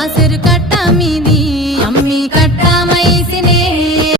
ఆసరు కట్ట మీద